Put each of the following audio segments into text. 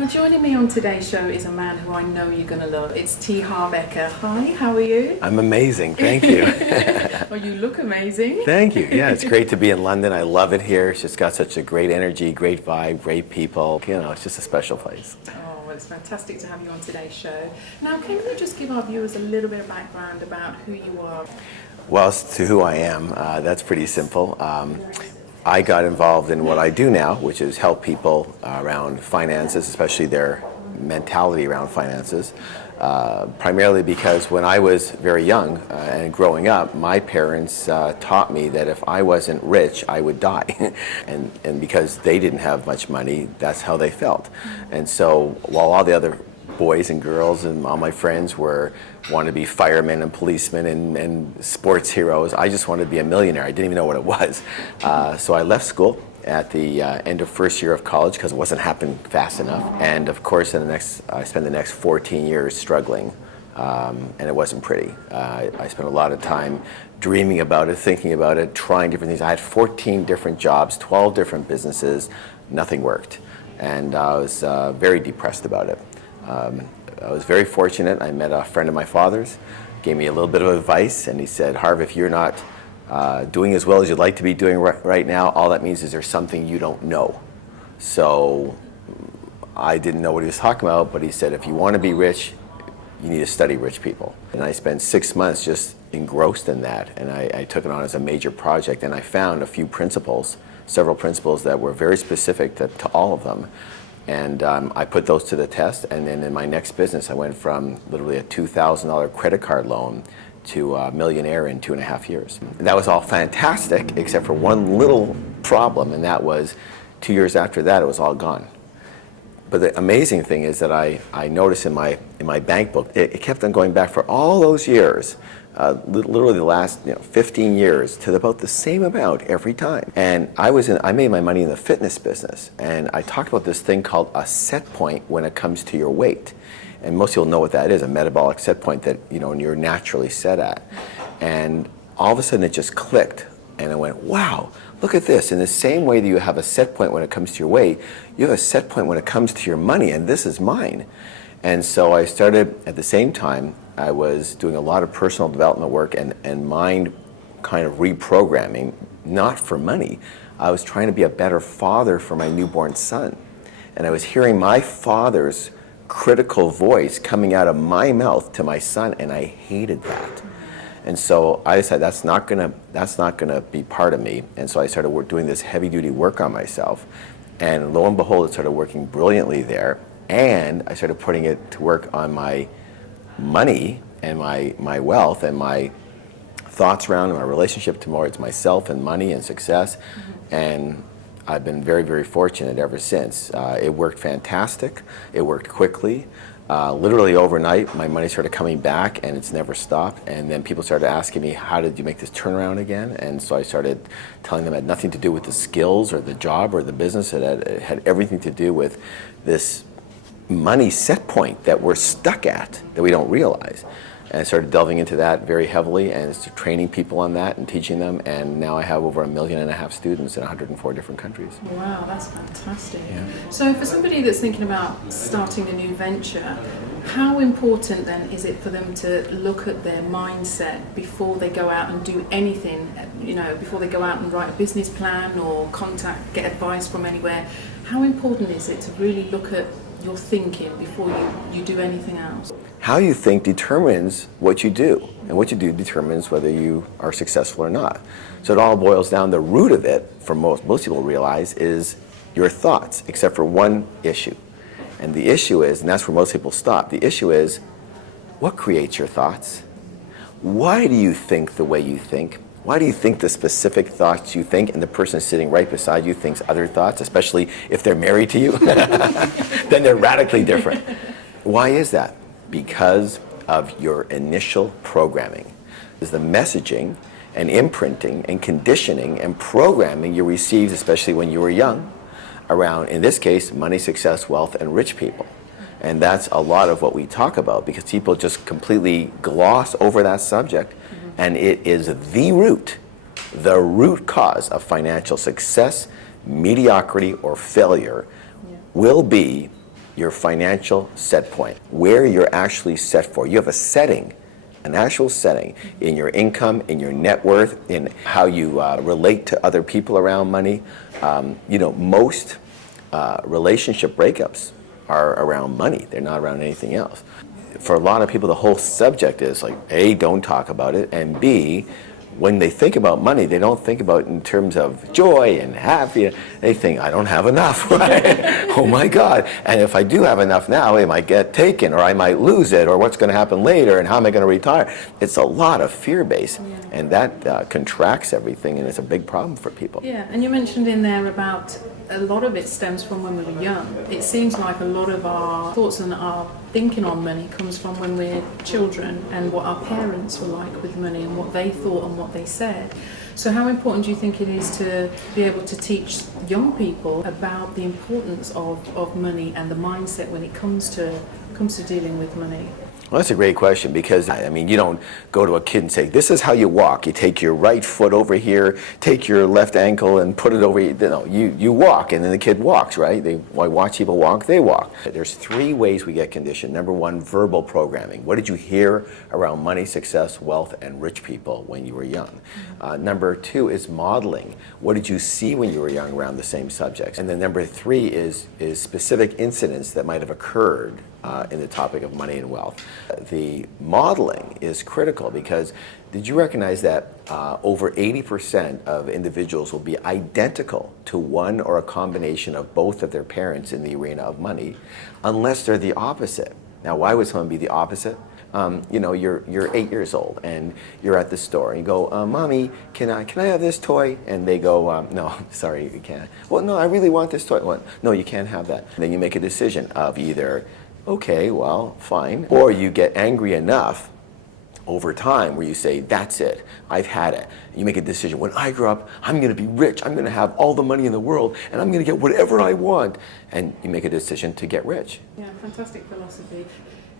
Now, joining me on today's show is a man who I know you're going to love. It's T Harv Eker. Hi, how are you? I'm amazing, thank you. Well, you look amazing. Thank you. Yeah, it's great to be in London. I love it here. It's just got such a great energy, great vibe, great people. You know, it's just a special place. Oh, well, it's fantastic to have you on today's show. Now, can you just give our viewers a little bit of background about who you are? Well, as to who I am, that's pretty simple. I got involved in what I do now, which is help people around finances, especially their mentality around finances, primarily because when I was very young and growing up, my parents taught me that if I wasn't rich, I would die. and because they didn't have much money, that's how they felt. And so while all the other boys and girls and all my friends wanted to be firemen and policemen and sports heroes, I just wanted to be a millionaire. I didn't even know what it was. So I left school at the end of first year of college because it wasn't happening fast enough. And of course, I spent the next 14 years struggling, and it wasn't pretty. I spent a lot of time dreaming about it, thinking about it, trying different things. I had 14 different jobs, 12 different businesses. Nothing worked. And I was very depressed about it. I was very fortunate. I met a friend of my father's, gave me a little bit of advice, and he said, Harv, if you're not doing as well as you'd like to be doing right now, all that means is there's something you don't know. So I didn't know what he was talking about, but he said, if you want to be rich, you need to study rich people. And I spent 6 months just engrossed in that, and I took it on as a major project, and I found a few principles, several principles that were very specific to all of them. And I put those to the test, and then in my next business, I went from literally a $2,000 credit card loan to a millionaire in 2.5 years. And that was all fantastic, except for one little problem, and that was 2 years after that, it was all gone. But the amazing thing is that I noticed in my bank book, it kept on going back for all those years, literally the last 15 years, to about the same amount every time. And I made my money in the fitness business, and I talked about this thing called a set point when it comes to your weight. And most people know what that is, a metabolic set point that you're naturally set at. And all of a sudden it just clicked, and I went, wow, look at this. In the same way that you have a set point when it comes to your weight, you have a set point when it comes to your money, and this is mine. And so I started, at the same time, I was doing a lot of personal development work and mind kind of reprogramming, not for money. I was trying to be a better father for my newborn son. And I was hearing my father's critical voice coming out of my mouth to my son, and I hated that. And so I decided that's not gonna be part of me. And so I started doing this heavy-duty work on myself. And lo and behold, it started working brilliantly there. And I started putting it to work on my money and my wealth and my thoughts around my relationship towards myself and money and success. Mm-hmm. And I've been very, very fortunate ever since. It worked fantastic. It worked quickly. Literally overnight, my money started coming back, and it's never stopped. And then people started asking me, how did you make this turnaround again? And so I started telling them it had nothing to do with the skills or the job or the business. It had everything to do with this money set point that we're stuck at that we don't realize. And I started delving into that very heavily and training people on that and teaching them. And now I have over 1.5 million students in 104 different countries. Wow, that's fantastic. Yeah. So for somebody that's thinking about starting a new venture, how important then is it for them to look at their mindset before they go out and do anything, before they go out and write a business plan or get advice from anywhere? How important is it to really look at your thinking before you do anything else? How you think determines what you do, and what you do determines whether you are successful or not. So it all boils down, the root of it, for most people realize, is your thoughts, except for one issue. And the issue is, and that's where most people stop, the issue is, what creates your thoughts? Why do you think the way you think? Why do you think the specific thoughts you think, and the person sitting right beside you thinks other thoughts, especially if they're married to you? Then they're radically different. Why is that? Because of your initial programming. Is the messaging and imprinting and conditioning and programming you received, especially when you were young, around, in this case, money, success, wealth, and rich people. And that's a lot of what we talk about, because people just completely gloss over that subject. And it is the root cause of financial success, mediocrity, or failure will be your financial set point, where you're actually set for. You have a setting, an actual setting in your income, in your net worth, in how you relate to other people around money. Most relationship breakups are around money. They're not around anything else. For a lot of people, the whole subject is like, A, don't talk about it, and B, when they think about money, they don't think about it in terms of joy and happy. They think, I don't have enough, right? Oh my God. And if I do have enough now, it might get taken, or I might lose it, or what's going to happen later, and how am I going to retire? It's a lot of fear-based, and that contracts everything, and it's a big problem for people. Yeah, and you mentioned in there about a lot of it stems from when we were young. It seems like a lot of our thoughts and our thinking on money comes from when we're children and what our parents were like with money and what they thought and what they said. So how important do you think it is to be able to teach young people about the importance of money and the mindset when it comes to dealing with money? Well, that's a great question, because you don't go to a kid and say, this is how you walk. You take your right foot over here, take your left ankle and put it over here. No, you walk, and then the kid walks, right? I watch people walk, they walk. There's 3 ways we get conditioned. Number 1, verbal programming. What did you hear around money, success, wealth, and rich people when you were young? Number 2 is modeling. What did you see when you were young around the same subjects? And then number 3 is specific incidents that might have occurred in the topic of money and wealth. The modeling is critical, because did you recognize that over 80% of individuals will be identical to one or a combination of both of their parents in the arena of money, unless they're the opposite? Now, why would someone be the opposite? You're 8 years old and you're at the store and you go, Mommy, can I have this toy? And they go, no, sorry, you can't. Well, no, I really want this toy. Well, no, you can't have that. And then you make a decision of either, okay, well, fine, or you get angry enough over time where you say, that's it, I've had it. You make a decision, when I grow up, I'm going to be rich, I'm going to have all the money in the world, and I'm going to get whatever I want. And you make a decision to get rich. Yeah, fantastic philosophy.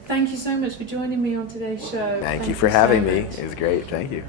Thank you so much for joining me on today's show. Thank you for having me. It was great. Thank you.